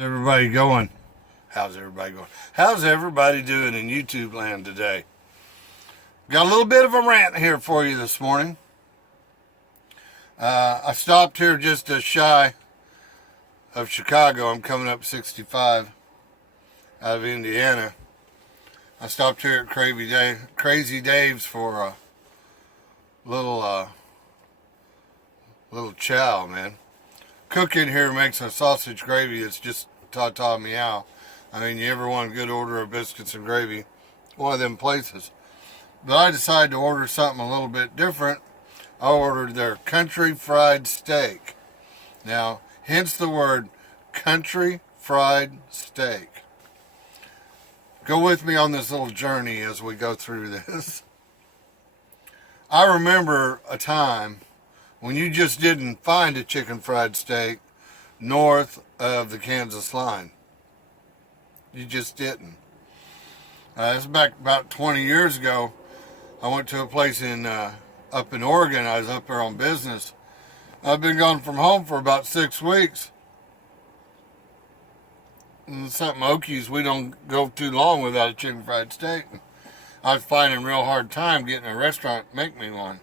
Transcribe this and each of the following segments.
Everybody going? How's everybody going? How's everybody doing in YouTube land today? Got a little bit of a rant here for you this morning. I stopped here just shy of Chicago. I'm coming up 65 out of Indiana. I stopped here at Crazy Dave's for a little chow, man. Cook in here makes a sausage gravy. It's just ta-ta meow. I mean, you ever want a good order of biscuits and gravy, one of them places. But I decided to order something a little bit different. I ordered their country fried steak. Now, hence the word country fried steak. Go with me on this little journey as we go through this. I remember a time when you just didn't find a chicken fried steak north of the Kansas line. You just didn't. This is back about 20 years ago. I went to a place up in Oregon. I was up there on business. I've been gone from home for about 6 weeks. And something Okies, we don't go too long without a chicken fried steak. I was finding a real hard time getting a restaurant to make me one.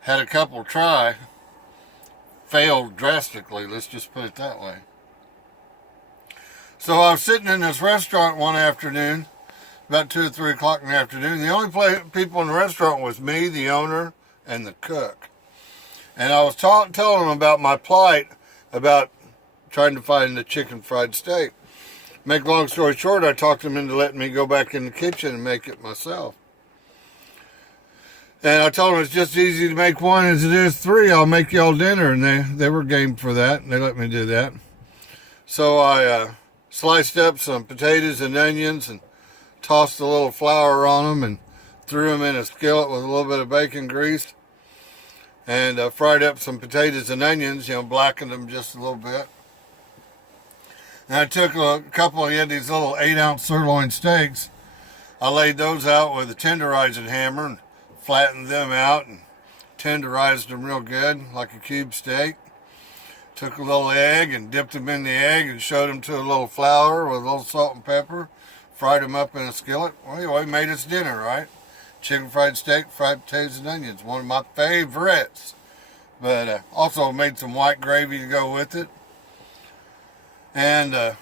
Had a couple try, failed drastically, let's just put it that way. So I was sitting in this restaurant one afternoon, about 2 or 3 o'clock in the afternoon. The only people in the restaurant was me, the owner, and the cook. And I was telling them about my plight about trying to find a chicken fried steak. Make long story short, I talked them into letting me go back in the kitchen and make it myself. And I told them it's just easy to make one as it is 3. I'll make y'all dinner. And they were game for that. And they let me do that. So I sliced up some potatoes and onions and tossed a little flour on them and threw them in a skillet with a little bit of bacon grease. And fried up some potatoes and onions, blackened them just a little bit. And I took a couple of these little 8-ounce sirloin steaks. I laid those out with a tenderizing hammer and flattened them out and tenderized them real good, like a cube steak. Took a little egg and dipped them in the egg and showed them to a little flour with a little salt and pepper. Fried them up in a skillet. Well, anyway, made us dinner, right? Chicken fried steak, fried potatoes and onions. One of my favorites. But also made some white gravy to go with it. And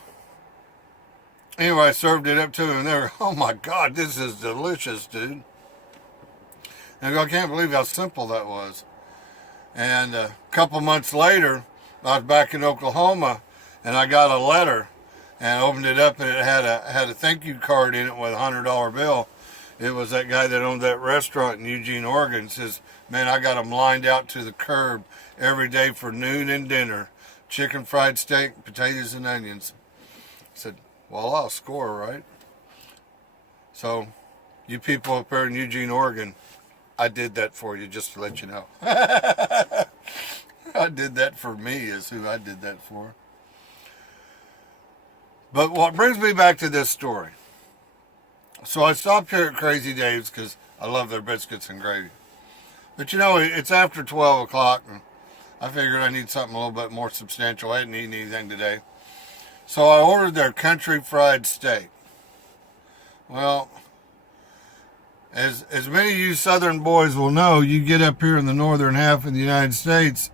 anyway, I served it up to them. And they were, oh my God, this is delicious, dude. And I can't believe how simple that was. And a couple months later, I was back in Oklahoma, and I got a letter, and I opened it up, and it had a thank you card in it with a $100 bill. It was that guy that owned that restaurant in Eugene, Oregon. It says, man, I got them lined out to the curb every day for noon and dinner. Chicken fried steak, potatoes and onions. I said, well, I'll score, right? So, you people up there in Eugene, Oregon, I did that for you, just to let you know. I did that for me is who I did that for. But what brings me back to this story. So I stopped here at Crazy Dave's because I love their biscuits and gravy. But it's after 12 o'clock and I figured I need something a little bit more substantial. I didn't eat anything today. So I ordered their country fried steak. Well, as many of you southern boys will know, you get up here in the northern half of the United States,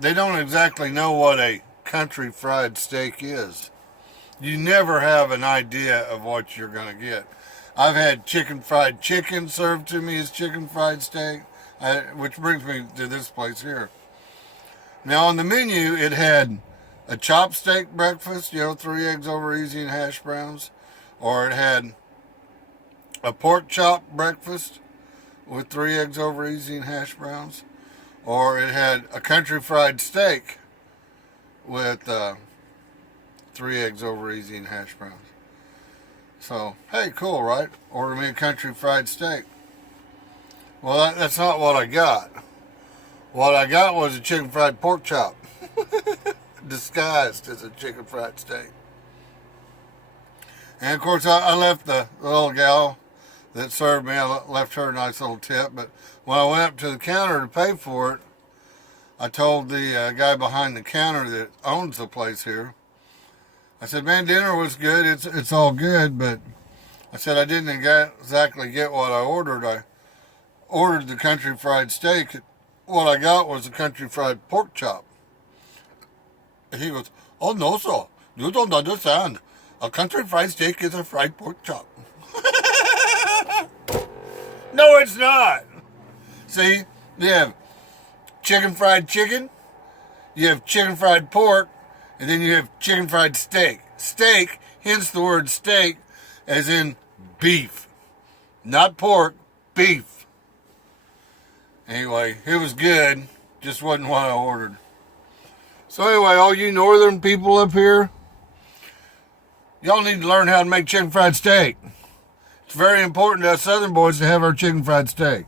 they don't exactly know what a country fried steak is. You never have an idea of what you're going to get. I've had chicken fried chicken served to me as chicken fried steak, which brings me to this place here. Now on the menu, it had a chopped steak breakfast, 3 eggs over easy and hash browns, or it had a pork chop breakfast with 3 eggs over easy and hash browns, or it had a country fried steak with 3 eggs over easy and hash browns. So, hey, cool, right? Order me a country fried steak. Well, that's not what I got. What I got was a chicken fried pork chop, disguised as a chicken fried steak. And of course, I left the little gal that served me, I left her a nice little tip. But when I went up to the counter to pay for it, I told the guy behind the counter that owns the place here, I said, man, dinner was good. It's all good, but I said I didn't exactly get what I ordered. I ordered the country fried steak. What I got was a country fried pork chop. And he goes, oh, no, sir. You don't understand. A country fried steak is a fried pork chop. No, it's not. See, you have chicken fried chicken, you have chicken fried pork, and then you have chicken fried steak. Steak, hence the word steak, as in beef. Not pork, beef. Anyway, it was good, just wasn't what I ordered. So anyway, all you northern people up here, y'all need to learn how to make chicken fried steak. It's very important to us southern boys to have our chicken fried steak.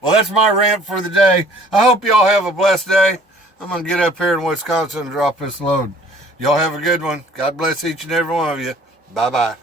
Well, that's my rant for the day. I hope y'all have a blessed day. I'm going to get up here in Wisconsin and drop this load. Y'all have a good one. God bless each and every one of you. Bye-bye.